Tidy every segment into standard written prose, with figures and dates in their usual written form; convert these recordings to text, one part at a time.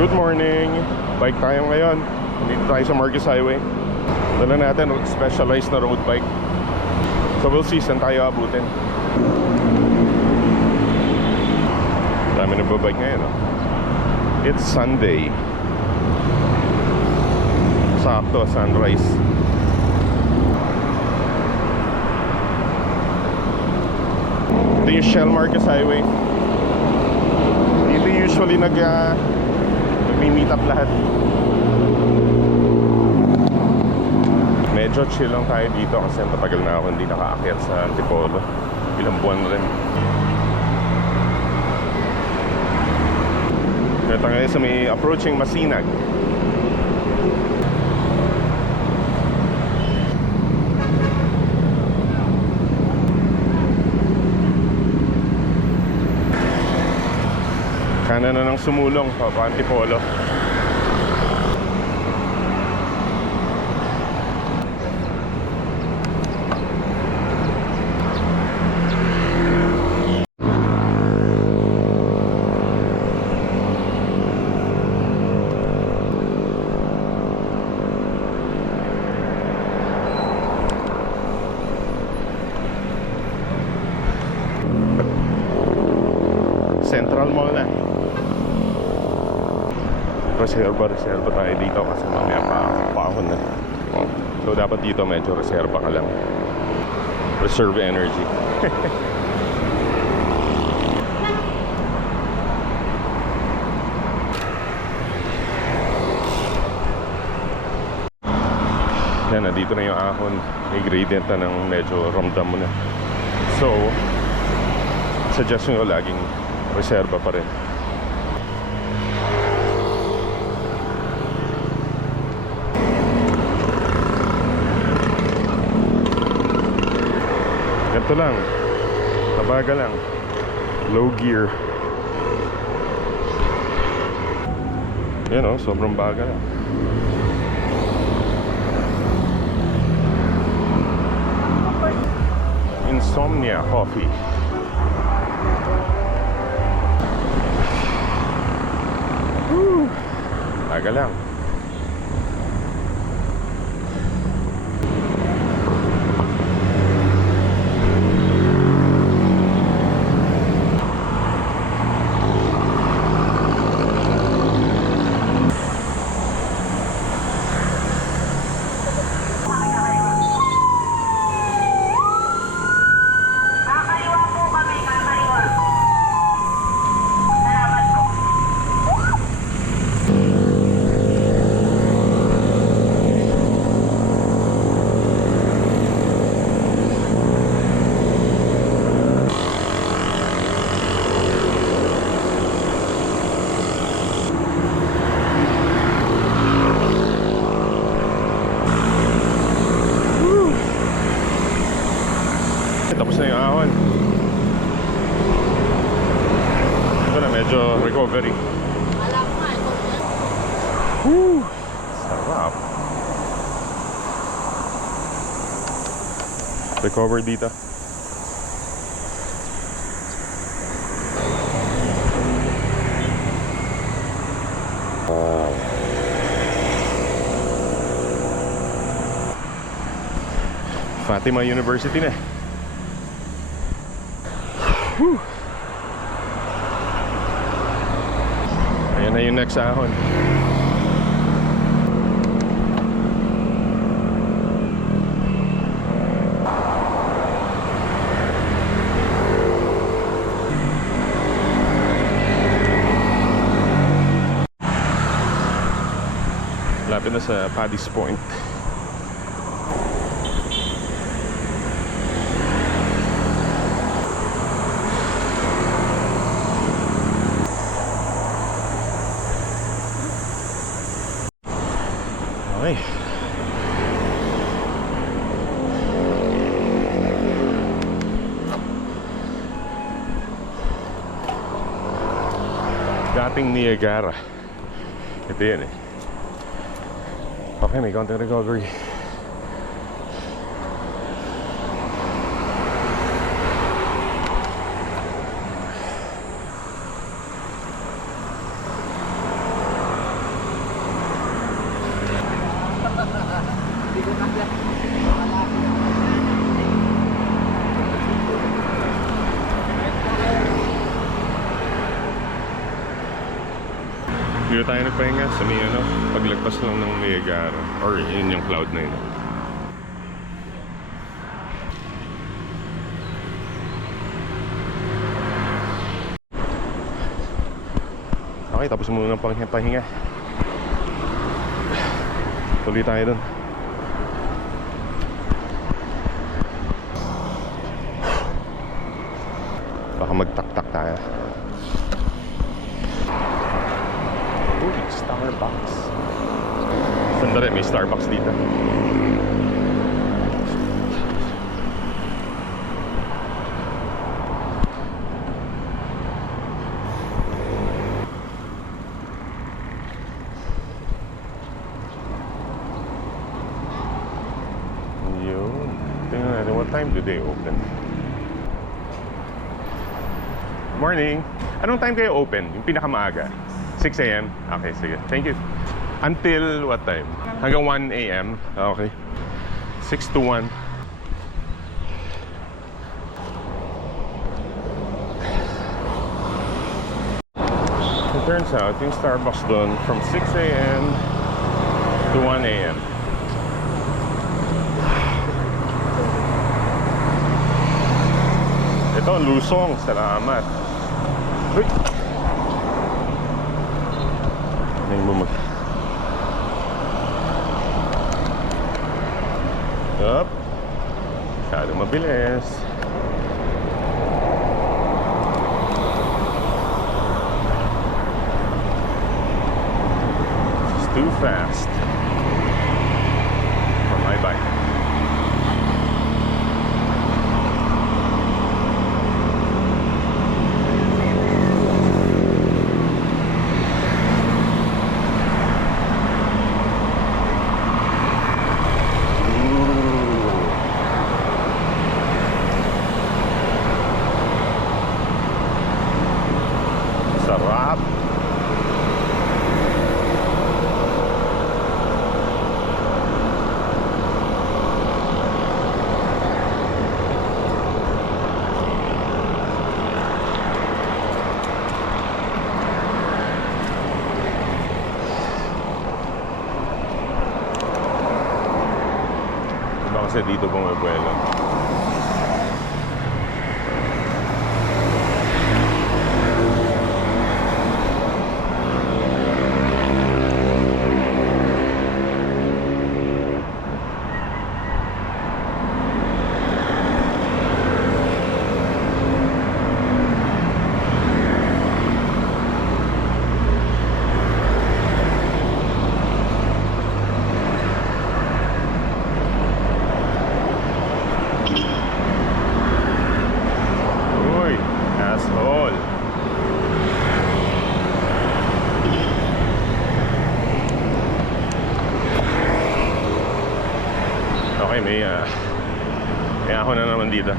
Good morning! Bike tayo ngayon. Dito tayo sa Marcos Highway. Dala natin specialized na road bike. So we'll see saan tayo abutin. Dami nagbabike ngayon, oh. It's Sunday. Sakto, sunrise. Ito yung Shell Marcos Highway. Dito usually nag-meet up lahat. Medyo chill lang tayo dito kasi matagal na ako hindi nakaakyat sa Antipolo. Ilang buwan rin. Ito ngayon sa may approaching Masinag. Kanan na ng sumulong pa Antipolo. Central Mall na. Reserva tayo dito kasi mamaya paahon na. So dapat dito medyo reserva ka lang. Reserve energy. Yan, dito na yung ahon. May gradient na ng medyo ramdam mo na. So suggestion ko laging reserva pa rin. Ganito lang, tabaga lang, low gear. Yan o, sobrang baga lang. Insomnia Coffee. Baga lang. Tapos na yung ahon. Ito na medyo recovery. Woo! Sarap. Recover dito. Fatima University na. Whew. Ayan na yung next ahon. Lapit na sa Paddy's Point. Okay. Dating Niagara. Ito yan eh. Okay, may konting recovery. Dito tayo nagpahinga sa may ano, paglagpas lang ng Niagara. Or yun yung Cloud9. Okay, tapos muna ng pahinga. Tuloy tayo dun. Baka magtaktak tayo. Uy, Starbucks. Sandali, may Starbucks dito. Yun. Tingnan natin, what time do they open? Morning. Anong time kayo open? Yung pinakamaaga? 6 a.m.? Okay, sige. Thank you. Until what time? Hanggang 1 a.m.? Okay. 6 to 1. It turns out, yung Starbucks doon from 6 a.m. to 1 a.m. Ito, lusong. Salamat. Uy! Nang bumag. Up. Masyadong mabilis. It's too fast for my bike. Sarap. Iba kasi dito bumabuelo. Uy, asshole. Okay, may ako na naman dito.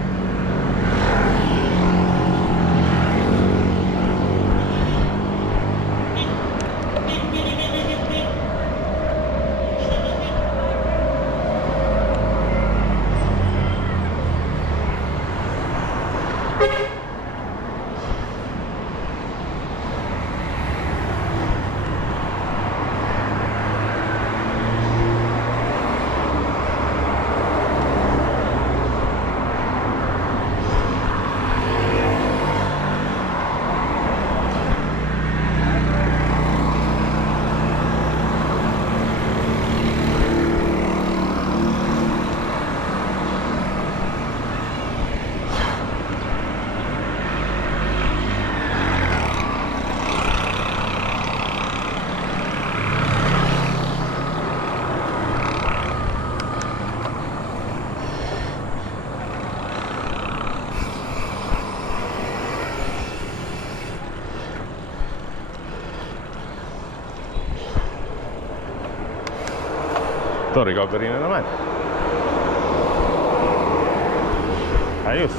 Ito, recovery na naman. Ayos.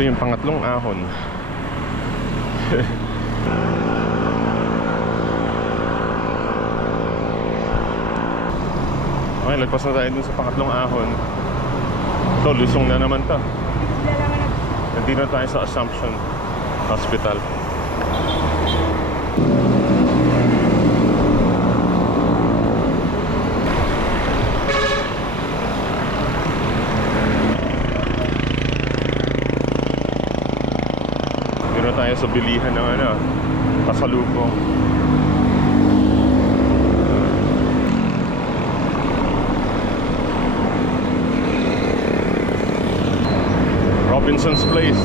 Ito yung pangatlong ahon. Okay, lagpas na tayo dun sa pangatlong ahon. Ito, lusong na naman to. Nandito na tayo sa Assumption Hospital. Dito na tayo sa bilihan ng pasalubong. Robinson's Place.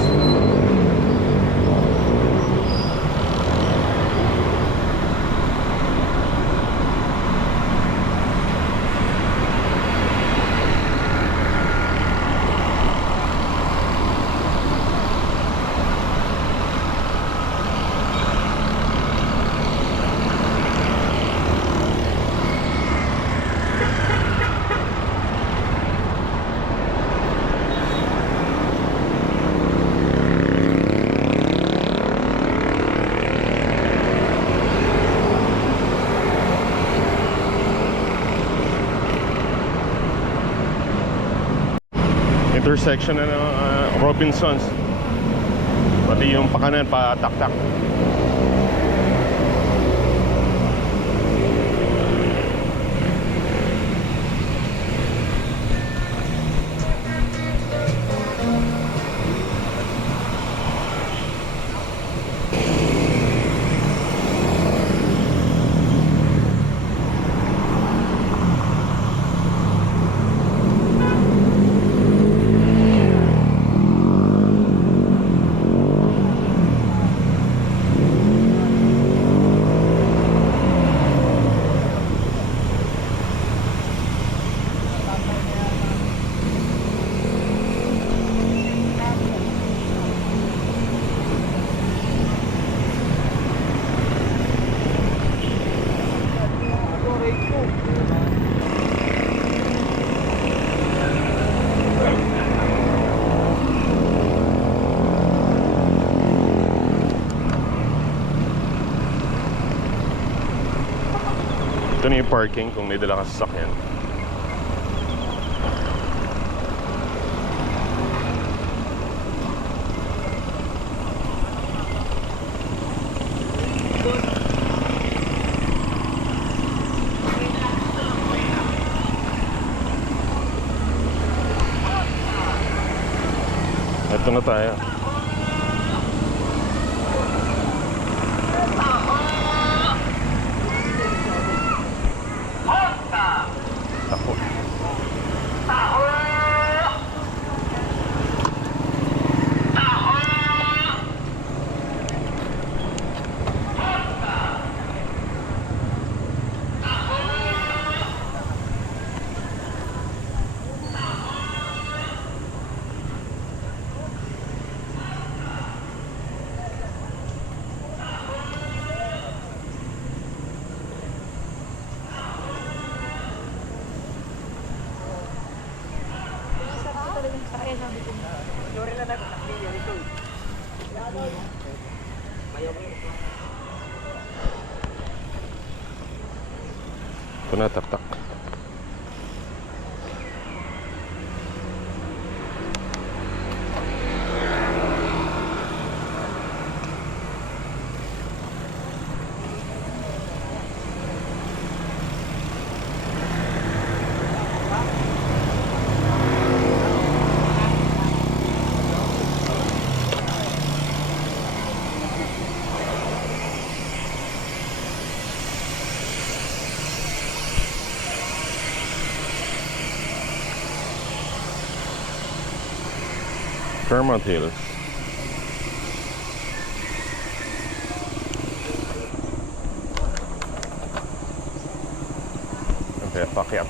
Intersection na Robinsons. Pati yung pakanan pa tak-tak. Ito na yung parking kung may dala ka sasakyan. Ito na tayo. Ito na, tak-tak. Fairmont Hills. Okay, pakyat.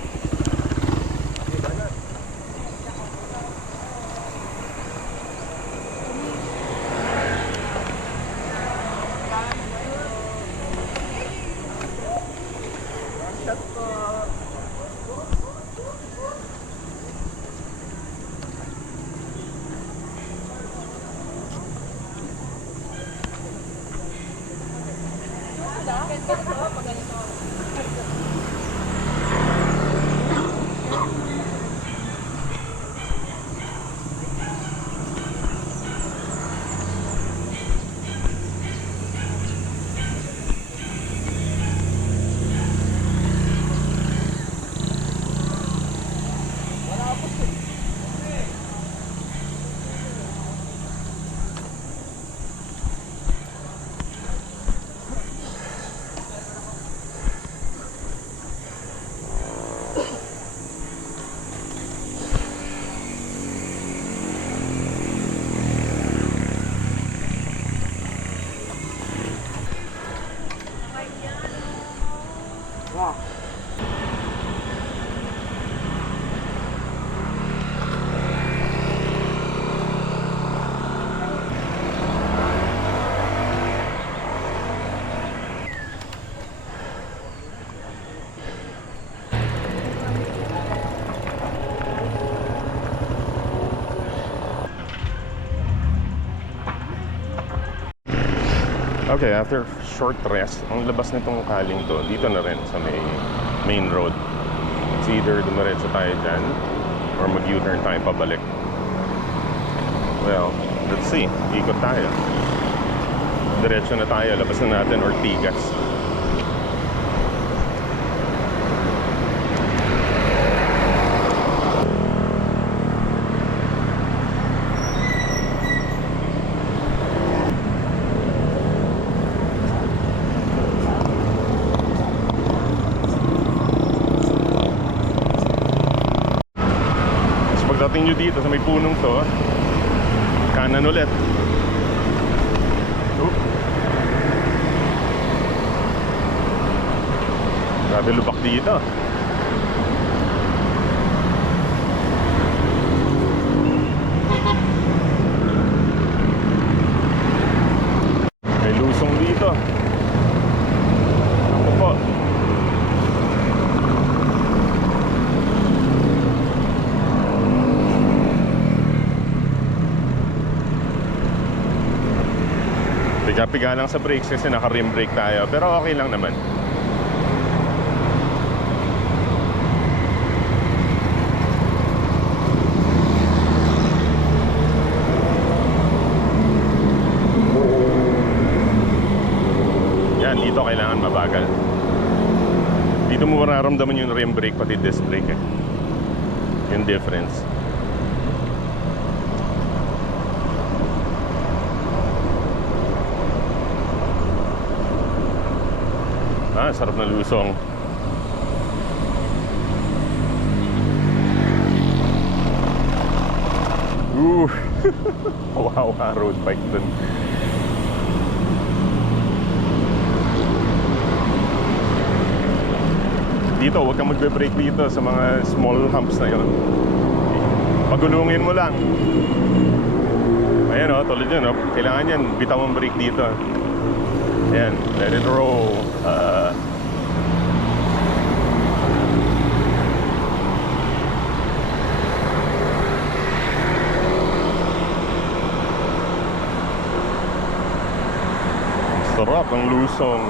Okay, after short rest, ang labas nitong kaling to, dito na rin sa may main road. It's either dumiretso tayo dyan or mag-U-turn tayo pabalik. Well, let's see. Ikot tayo. Diretso na tayo. Labas na natin Ortigas. Pagdating nyo dito sa may punong to, kanan ulit. Grabe lubak dito. May lusong dito. Ako po. Piga-piga lang sa brakes kasi naka-rim brake tayo. Pero okay lang naman. Yan, dito kailangan mabagal. Dito mo mararamdaman yung rim brake pati disc brake eh. Yung difference. Ah, sarap na lusong. Wow, road bike dun. Dito, huwag kang magbe-brake dito sa mga small humps na yun. Pagulungin mo lang. Ayan o, tulad yun o. Kailangan yan, bitaw ang brake dito. Ayan, let it roll. Sarap ang lusong.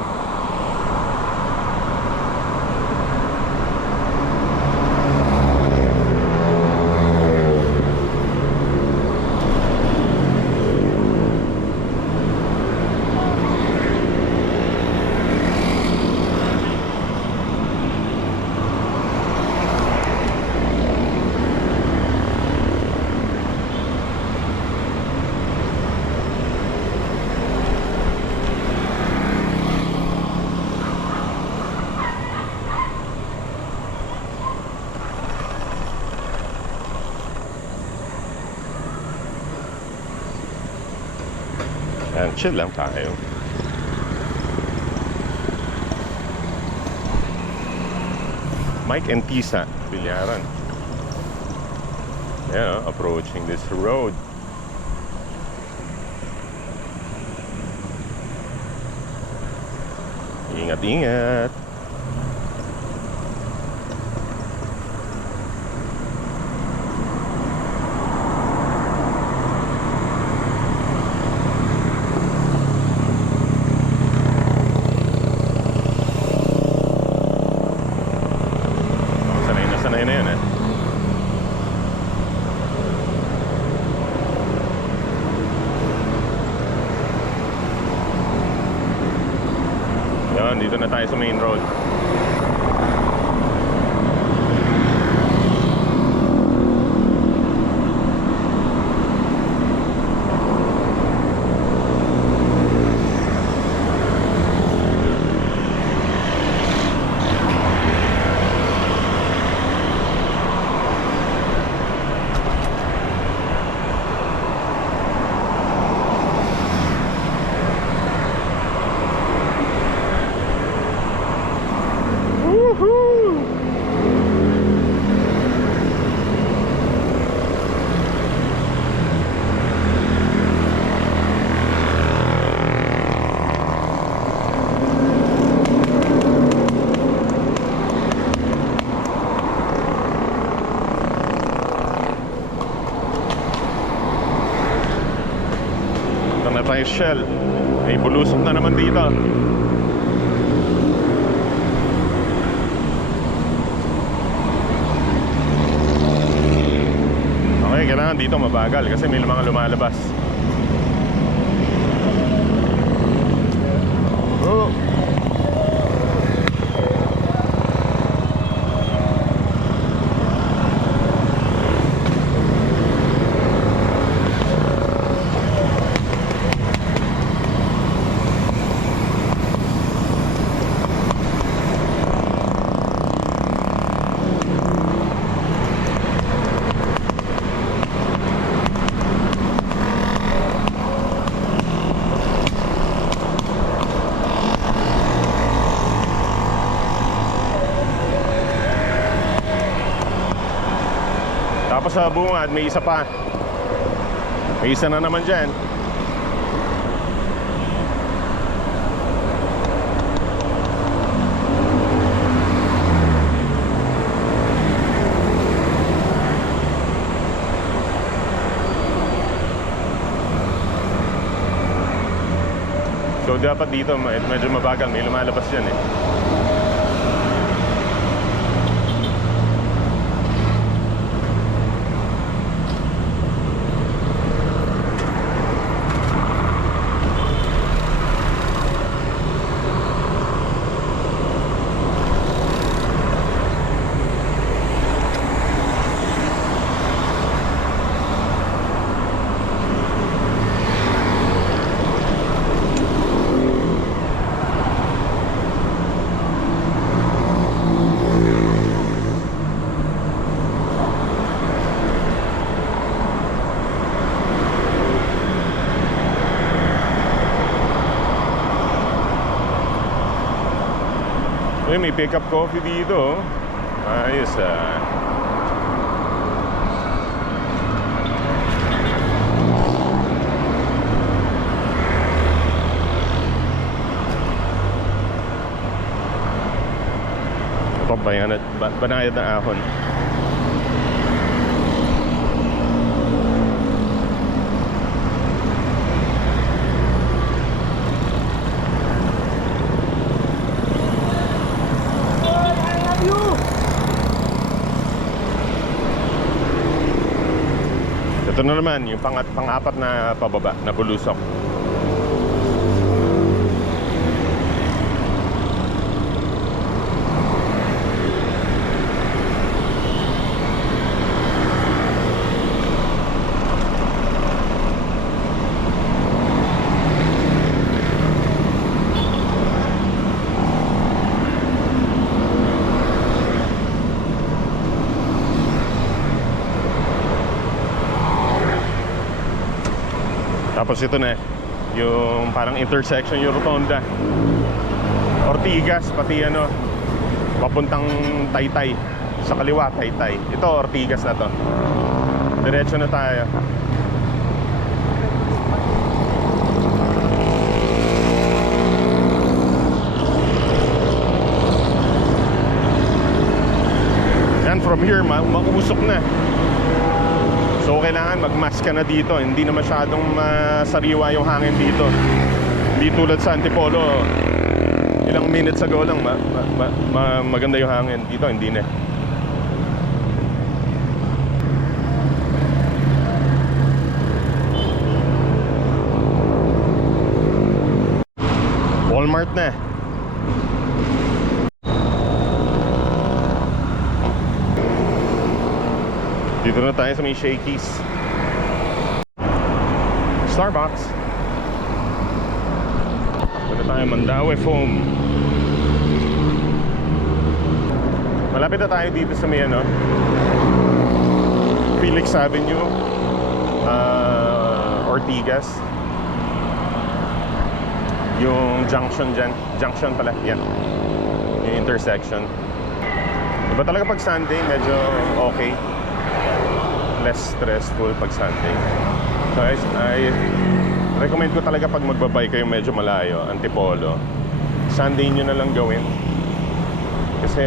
Ayan, chill lang tayo. Mike and Tisa, Bilyaran. Yeah, approaching this road. Ingat-ingat. Ayun, dito na tayo sa main road. Ito na tayo Shell. May bulusok na naman dito. Okay, kailangan dito mabagal kasi may mga lumalabas. Oh. Tapos sa bungad may isa pa. May isa na naman dyan. So dapat dito medyo mabagal. May lumalabas dyan eh. Uy, may pick up coffee dito. Ayos ah. Ito banayad na ahon. Ito na naman yung pang-apat na pababa na bulusok. Tapos ito na yung parang intersection, yung rotonda Ortigas, pati ano papuntang Taytay. Sa kaliwa Taytay. Ito Ortigas na to. Diretso na tayo. Yan, from here mausok na. So kailangan mag-mask ka na dito. Hindi na masyadong sariwa yung hangin dito. Hindi tulad sa Antipolo, ilang minutes ago lang maganda yung hangin. Dito hindi na. Walmart na. Dito na tayo sa may Shakey's. Starbucks. Dito tayo, Mandaue Foam. Malapit na tayo dito sa may Felix Avenue, Ortigas. Yung junction dyan. Junction pala, yan. Yung intersection. Iba talaga pag Sunday, medyo okay. Less stressful pag Sunday. So I recommend ko talaga pag magbabike kayo medyo malayo, Antipolo, Sunday nyo na lang gawin. Kasi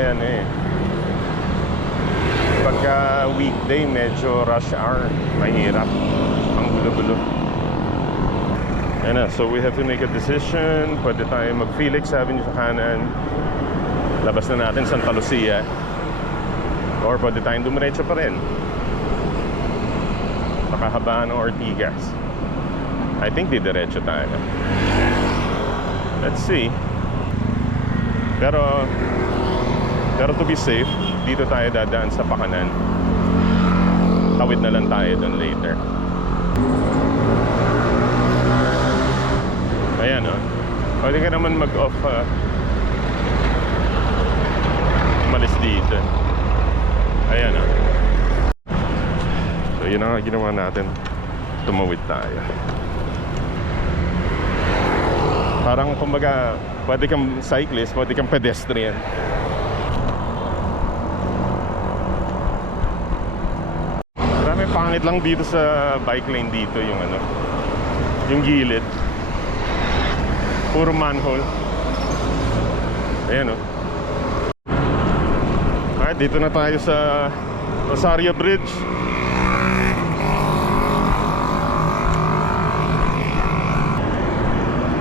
pagka weekday medyo rush hour, mahirap, ang gulo-gulo. Ayan na, so we have to make a decision. Pwede tayo mag Felix Avenue sa kanan, labas na natin Santa Lucia, or pwede tayong dumiretso pa rin kahabaan ng Ortigas. I think didiretso tayo. Let's see. Pero to be safe, dito tayo dadaan sa pakanan. Tawid na lang tayo doon later. Ayan pwede ka naman mag-off malis dito. Ayan So yun ang ginawa natin. Tumawid tayo. Parang kumbaga, pwede kang cyclist, pwede kang pedestrian. Marami pangit lang dito sa bike lane dito yung yung gilid. Puro manhole. Ayan Alright, dito na tayo sa Rosario Bridge.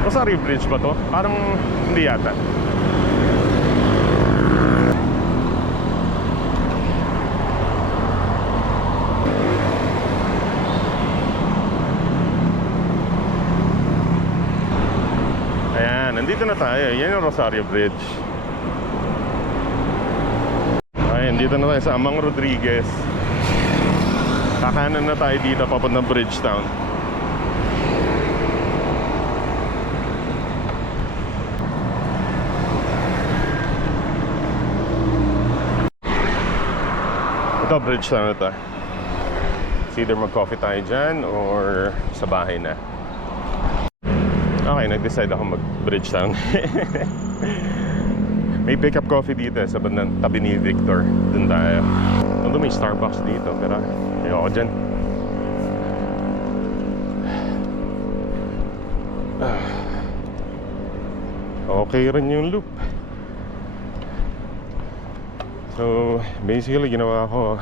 Rosario Bridge ba to? Parang hindi yata. Ayan, nandito na tayo. Yan yung Rosario Bridge. Ayan, dito na tayo sa Amang Rodriguez. Kakanan na tayo dito papuntang Bridgetown. Ito, Bridgetown na ito. It's either mag-coffee tayo dyan or sa bahay na. Okay, nag-decide ako mag-Bridgetown. May pick-up coffee dito sa bandang tabi ni Victor. Doon tayo. Although may Starbucks dito, pero ayoko dyan. Okay rin yung loop. So basically ginawa ko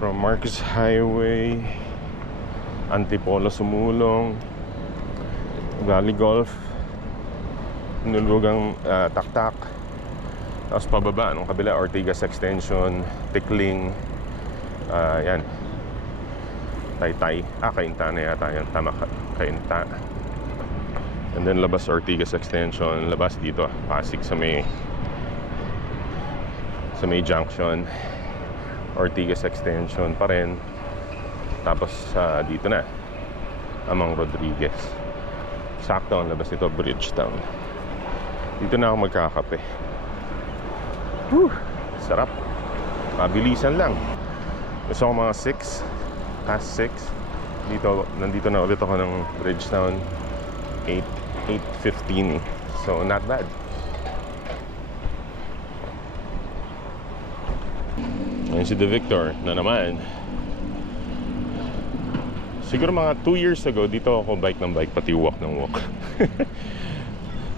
from Marcos Highway, Antipolo Sumulong, Valley Golf, Nulugang Taktak, tapos pababa nung kabila Ortigas Extension, Tikling, yan Taytay, Cainta na yata yan, tama, Cainta. And then labas Ortigas Extension, labas dito Pasig sa may junction, Ortigas Extension pa rin. Tapos dito na Amang Rodriguez. Sakto ang labas nito, Bridgetown. Dito na ako magkakape. Whew, sarap. Mabilisan lang. Gusto ko mga 6, past 6. Nandito na ulit ako ng Bridgetown 8:15. So not bad. Ayan si The Victor na naman. Siguro mga 2 years ago, dito ako bike ng bike, pati walk ng walk.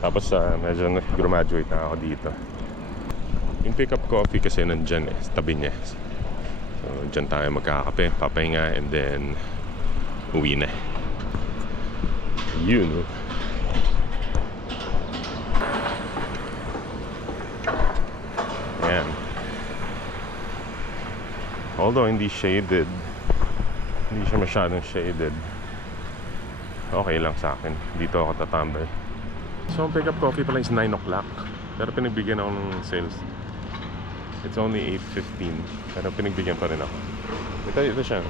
Tapos medyo nag-graduate na ako dito. Yung pick-up coffee kasi nandyan sa tabi niya. So dyan tayo magkakape, papahinga, and then uwi na. Yun. Ayan. Although hindi shaded, hindi siya masyadong shaded, okay lang sa akin. Dito ako tatambay. So, ang pick-up coffee pala is 9 o'clock. Pero pinagbigyan ako ng sales. It's only 8:15. Pero pinagbigyan pa rin ako. Ito siya.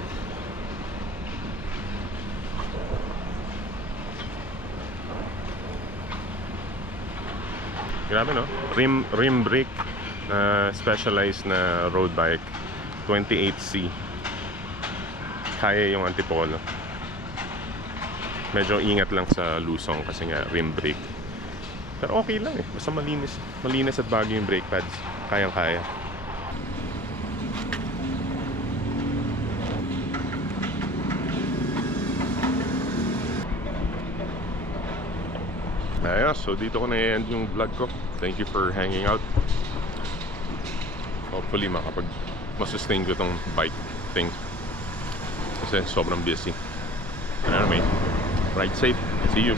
Grabe, no? Rim brake na specialized na road bike. 28C. Kaya yung Antipolo. Medyo ingat lang sa lusong kasi nga rim brake. Pero okay lang eh. Basta malinis. Malinis at bago yung brake pads. Kayang-kaya. Ayos, so dito ko na-end yung vlog ko. Thank you for hanging out. Hopefully masustain ko tong bike thing. Kasi sobrang busy. Anyway, ride safe. See you.